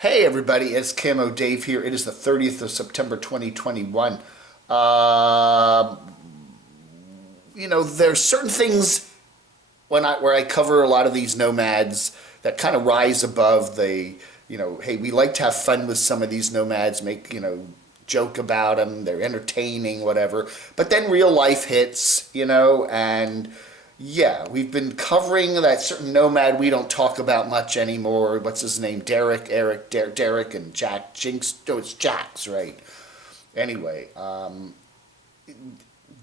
Hey everybody, it's Camo Dave here. It is the 30th of September 2021. Uh, there's certain things where I cover a lot of these nomads that kind of rise above hey, we like to have fun with some of these nomads, joke about them, they're entertaining, whatever. But then real life hits, and yeah, we've been covering that certain nomad we don't talk about much anymore. What's his name? Derek, and Jack Jinx. No, it's Jax, right? Anyway,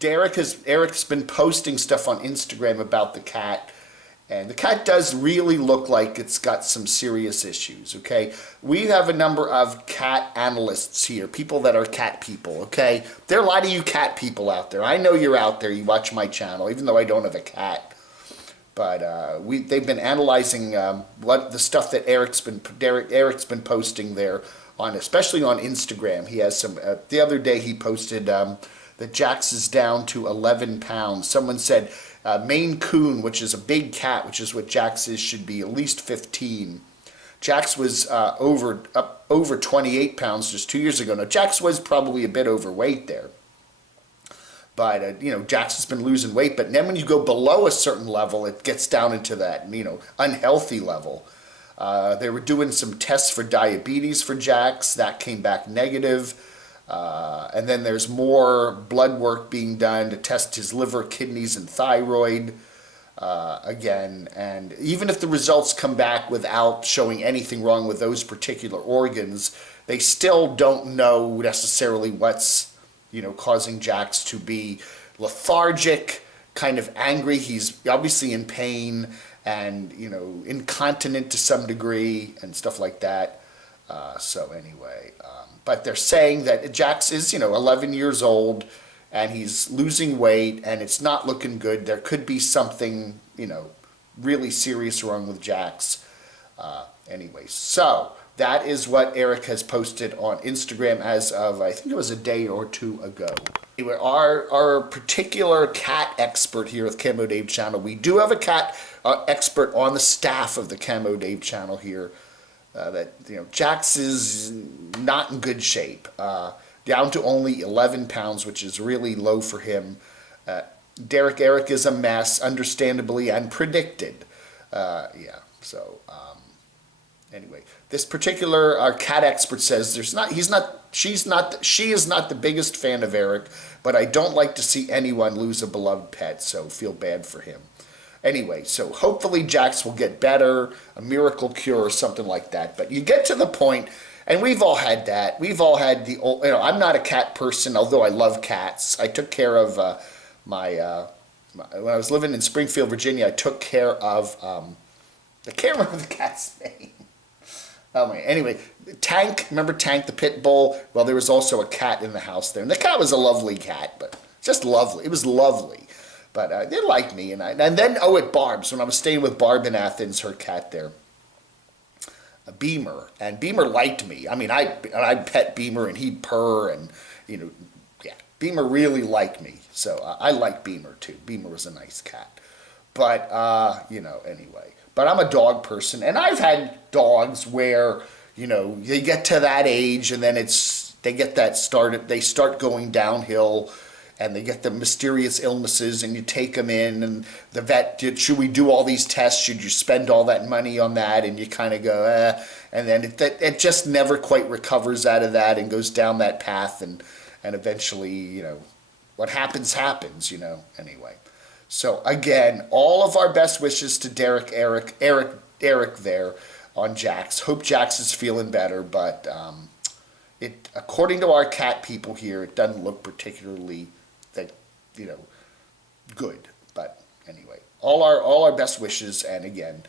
Eric's been posting stuff on Instagram about the cat, and the cat does really look like it's got some serious issues, okay? We have a number of cat analysts here, people that are cat people, okay? There are a lot of you cat people out there. I know you're out there. You watch my channel, even though I don't have a cat. But they've been analyzing what the stuff that Eric's been posting there on, especially on Instagram. He has some. The other day he posted that Jax is down to 11 pounds. Someone said Maine Coon, which is a big cat, which is what Jax is, should be at least 15. Jax was over 28 pounds just 2 years ago. Now Jax was probably a bit overweight there. But, Jax has been losing weight. But then when you go below a certain level, it gets down into that, unhealthy level. They were doing some tests for diabetes for Jax. That came back negative. And then there's more blood work being done to test his liver, kidneys, and thyroid again. And even if the results come back without showing anything wrong with those particular organs, they still don't know necessarily what's causing Jax to be lethargic, kind of angry. He's obviously in pain and, incontinent to some degree and stuff like that. So anyway, but they're saying that Jax is, 11 years old and he's losing weight and it's not looking good. There could be something, really serious wrong with Jax. Anyway, so that is what Eric has posted on Instagram as of, I think it was a day or two ago. Anyway, our particular cat expert here at Camo Dave channel, we do have a cat expert on the staff of the Camo Dave channel here. Jax is not in good shape, down to only 11 pounds, which is really low for him. Eric is a mess, understandably, and predicted. Anyway, this particular cat expert says she is not the biggest fan of Eric, but I don't like to see anyone lose a beloved pet, so feel bad for him. Anyway, so hopefully Jax will get better, a miracle cure or something like that. But you get to the point, and we've all had that. We've all had the old, I'm not a cat person, although I love cats. I took care of when I was living in Springfield, Virginia, I took care of, I can't remember the cat's name. Oh man, anyway, Tank, remember Tank the pit bull? Well, there was also a cat in the house there. And the cat was a lovely cat, but just lovely. It was lovely. But they liked me. And then at Barb's, when I was staying with Barb in Athens, her cat there, a Beamer. And Beamer liked me. I mean, I'd pet Beamer and he'd purr and, Beamer really liked me. So I like Beamer too. Beamer was a nice cat. But, anyway. But I'm a dog person, and I've had dogs where, they get to that age and then they start going downhill and they get the mysterious illnesses and you take them in and the vet, should we do all these tests? Should you spend all that money on that? And you kind of go, and then it just never quite recovers out of that and goes down that path and eventually, what happens, anyway. So again, all of our best wishes to Eric there on Jax. Hope Jax is feeling better, but according to our cat people here, it doesn't look particularly good. But anyway, all our best wishes, and again,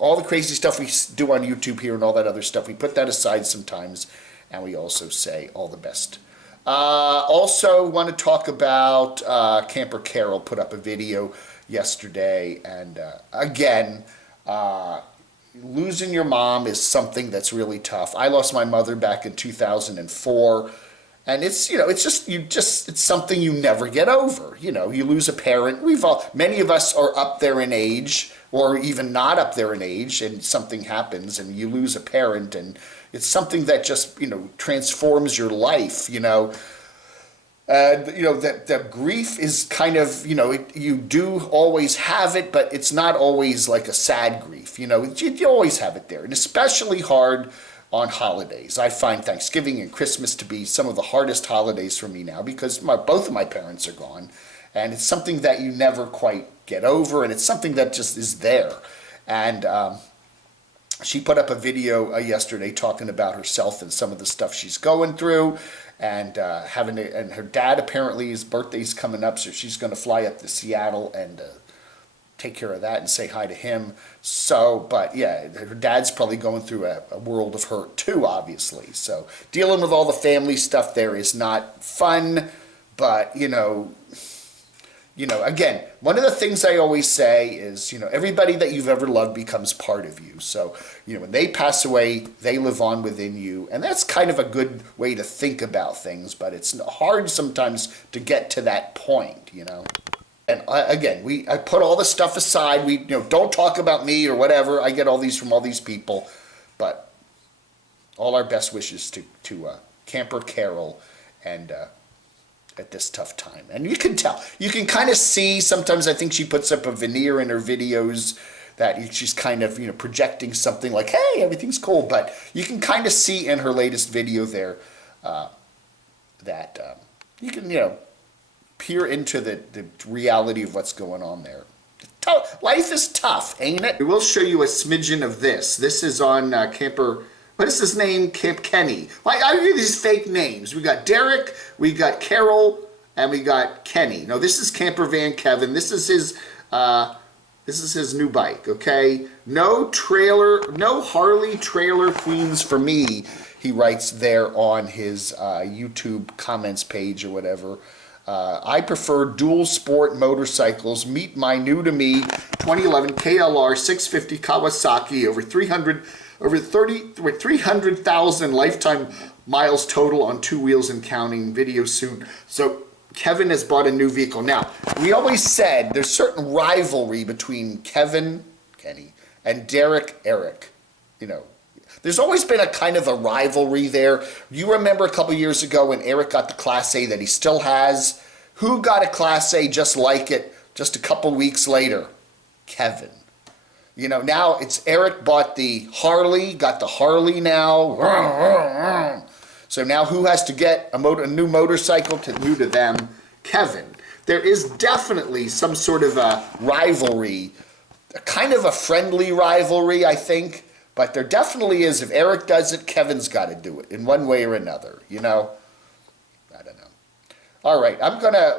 all the crazy stuff we do on YouTube here and all that other stuff, we put that aside sometimes, and we also say all the best. Also want to talk about Camper Carol put up a video yesterday, and again, losing your mom is something that's really tough. I lost my mother back in 2004, and it's something you never get over. You lose a parent. Many of us are up there in age or even not up there in age, and something happens and you lose a parent, and it's something that just, transforms your life, that the grief is kind of, you do always have it, but it's not always like a sad grief. You always have it there, and especially hard on holidays. I find Thanksgiving and Christmas to be some of the hardest holidays for me now, because both of my parents are gone, and it's something that you never quite get over, and it's something that just is there. And she put up a video yesterday talking about herself and some of the stuff she's going through, and and her dad, apparently his birthday's coming up, so she's going to fly up to Seattle and take care of that and say hi to him. So, but yeah, her dad's probably going through a world of hurt too, obviously. So dealing with all the family stuff there is not fun, but again, one of the things I always say is, everybody that you've ever loved becomes part of you. So, when they pass away, they live on within you. And that's kind of a good way to think about things, but it's hard sometimes to get to that point, And again, I put all the stuff aside. We, don't talk about me or whatever. I get all these from all these people, but all our best wishes to Camper Carol, and at this tough time. And you can tell, you can kind of see, sometimes I think she puts up a veneer in her videos that she's kind of, projecting something like, hey, everything's cool. But you can kind of see in her latest video there that you can, peer into the reality of what's going on there. Life is tough, ain't it? I will show you a smidgen of this. This is on Camper... What is his name? Camp Kenny. I do these fake names. We got Derek, we got Carol, and we got Kenny. No, this is Camper Van Kevin. This is his new bike. Okay. No Harley trailer queens for me. He writes there on his YouTube comments page or whatever. I prefer dual sport motorcycles. Meet my new to me 2011 KLR 650 Kawasaki, over 300,000 lifetime miles total on 2 wheels and counting. Video soon. So Kevin has bought a new vehicle. Now, we always said there's certain rivalry between Kenny, and Derek, Eric. There's always been a kind of a rivalry there. You remember a couple years ago when Eric got the Class A that he still has? Who got a Class A just like it just a couple weeks later? Kevin. Now it's Eric bought the Harley, got the Harley now. So now who has to get a new motorcycle new to them? Kevin. There is definitely some sort of a rivalry, a kind of a friendly rivalry, I think. But there definitely is. If Eric does it, Kevin's got to do it in one way or another, I don't know. All right,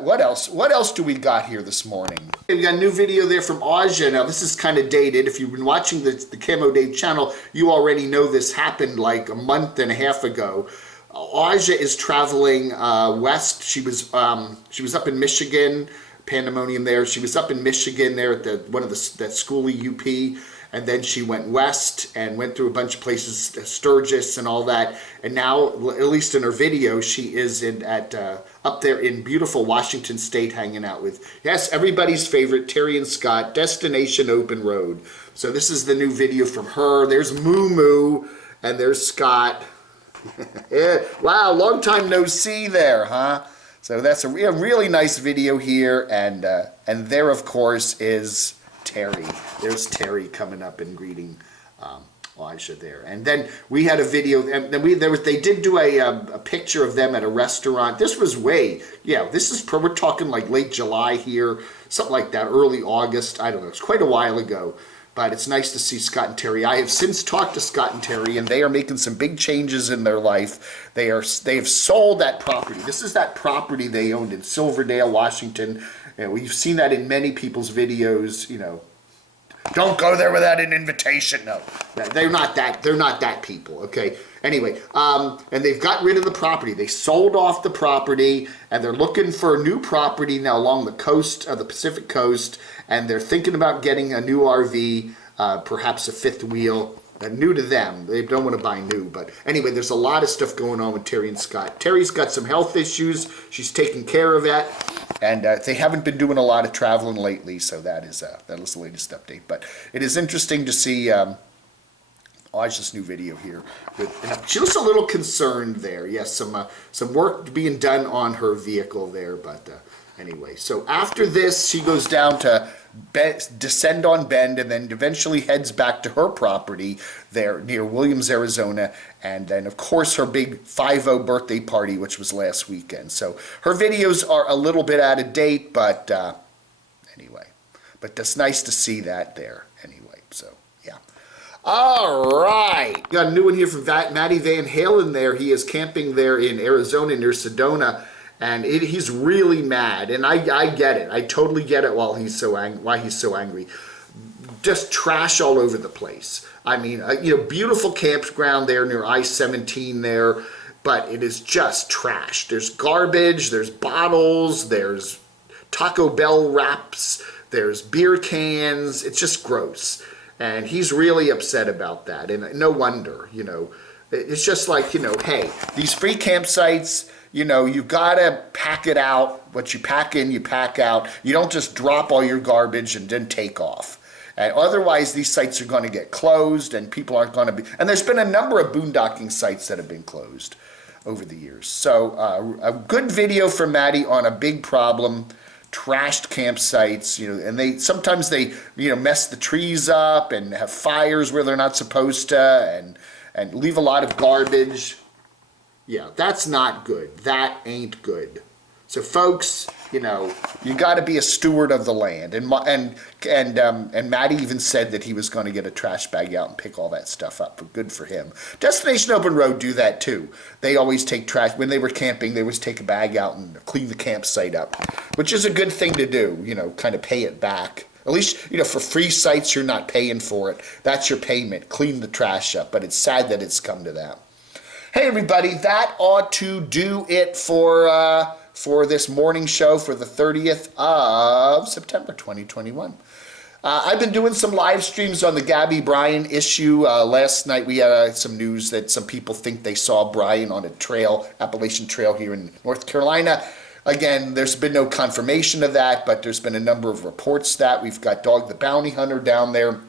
what else? What else do we got here this morning? We got a new video there from Ausia. Now, this is kind of dated. If you've been watching the Camo Dave channel, you already know this happened like a month and a half ago. Ausia is traveling west. She was up in Michigan, pandemonium there. She was up in Michigan there at that school UP. And then she went west and went through a bunch of places, Sturgis and all that. And now, at least in her video, she is up there in beautiful Washington State hanging out with, yes, everybody's favorite, Terry and Scott, Destination Open Road. So this is the new video from her. There's Moo Moo, and there's Scott. Yeah, wow, long time no see there, huh? So that's a really nice video here. And there, of course, is Terry. There's Terry coming up and greeting Ausia there. And then we had a video, and then they did do a picture of them at a restaurant. This was we're talking like late July here, something like that, early August. I don't know. It's quite a while ago. But it's nice to see Scott and Terry. I have since talked to Scott and Terry, and they are making some big changes in their life. They have sold that property. This is that property they owned in Silverdale, Washington. We've seen that in many people's videos. Don't go there without an invitation. No, they're not that. They're not that people. Okay. Anyway, and they've got rid of the property. They sold off the property, and they're looking for a new property now along the coast of the Pacific Coast. And they're thinking about getting a new RV, perhaps a fifth wheel. new to them. They don't want to buy new. But anyway, there's a lot of stuff going on with Terry and Scott. Terry's got some health issues. She's taking care of that. And they haven't been doing a lot of traveling lately, so that is the latest update. But it is interesting to see Ausia's new video here. She looks a little concerned there. Yes, some work being done on her vehicle there, but anyway. So after this, she goes down to descend on Bend, and then eventually heads back to her property there near Williams, Arizona, and then of course her big 5-0 birthday party, which was last weekend. So her videos are a little bit out of date, but anyway. But it's nice to see that there anyway, so yeah. All right. Got a new one here from Matty Van Halen there. He is camping there in Arizona near Sedona. And he's really mad, and I get it. I totally get it why he's so angry. Just trash all over the place. I mean, beautiful campground there near I-17 there, but it is just trash. There's garbage, there's bottles, there's Taco Bell wraps, there's beer cans. It's just gross. And he's really upset about that, and no wonder, It's just like, hey, these free campsites, you've got to pack it out. What you pack in, you pack out. You don't just drop all your garbage and then take off. And otherwise, these sites are going to get closed, and people aren't going to be. And there's been a number of boondocking sites that have been closed over the years. So a good video from Maddie on a big problem, trashed campsites. And sometimes they mess the trees up and have fires where they're not supposed to, and leave a lot of garbage. Yeah, that's not good. That ain't good. So, folks, you got to be a steward of the land. And Matty even said that he was going to get a trash bag out and pick all that stuff up. Good for him. Destination Open Road do that too. They always take trash when they were camping. They always take a bag out and clean the campsite up, which is a good thing to do. Kind of pay it back. At least, for free sites, you're not paying for it. That's your payment. Clean the trash up. But it's sad that it's come to that. Hey everybody, that ought to do it for this morning show for the 30th of September 2021. I've been doing some live streams on the Gabby Brian issue. Last night we had some news that some people think they saw Brian on a trail, Appalachian Trail here in North Carolina. Again, there's been no confirmation of that, but there's been a number of reports that we've got Dog the Bounty Hunter down there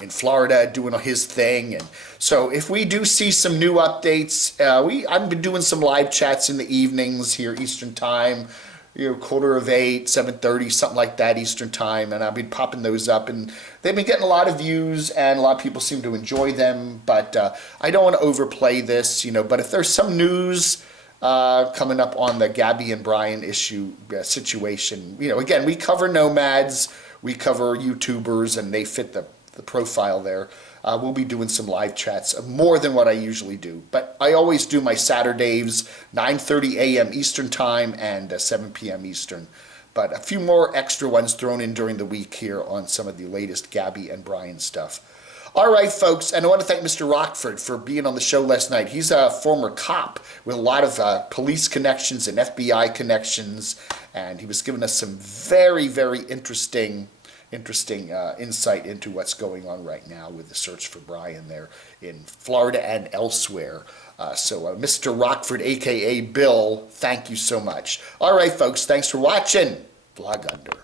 in Florida doing his thing. And so if we do see some new updates, I've been doing some live chats in the evenings here Eastern time, 8:15, 7:30, something like that Eastern time, and I've been popping those up, and they've been getting a lot of views, and a lot of people seem to enjoy them. But I don't want to overplay this, but if there's some news coming up on the Gabby and Brian issue situation, again, we cover nomads, we cover YouTubers, and they fit the profile there. We'll be doing some live chats, more than what I usually do. But I always do my Saturdays, 9:30 a.m. Eastern time and 7 p.m. Eastern. But a few more extra ones thrown in during the week here on some of the latest Gabby and Brian stuff. All right, folks, and I want to thank Mr. Rockford for being on the show last night. He's a former cop with a lot of police connections and FBI connections, and he was giving us some very, very interesting insight into what's going on right now with the search for Brian there in Florida and elsewhere. So Mr. Rockford, a.k.a. Bill, thank you so much. All right, folks, thanks for watching Vlog Under.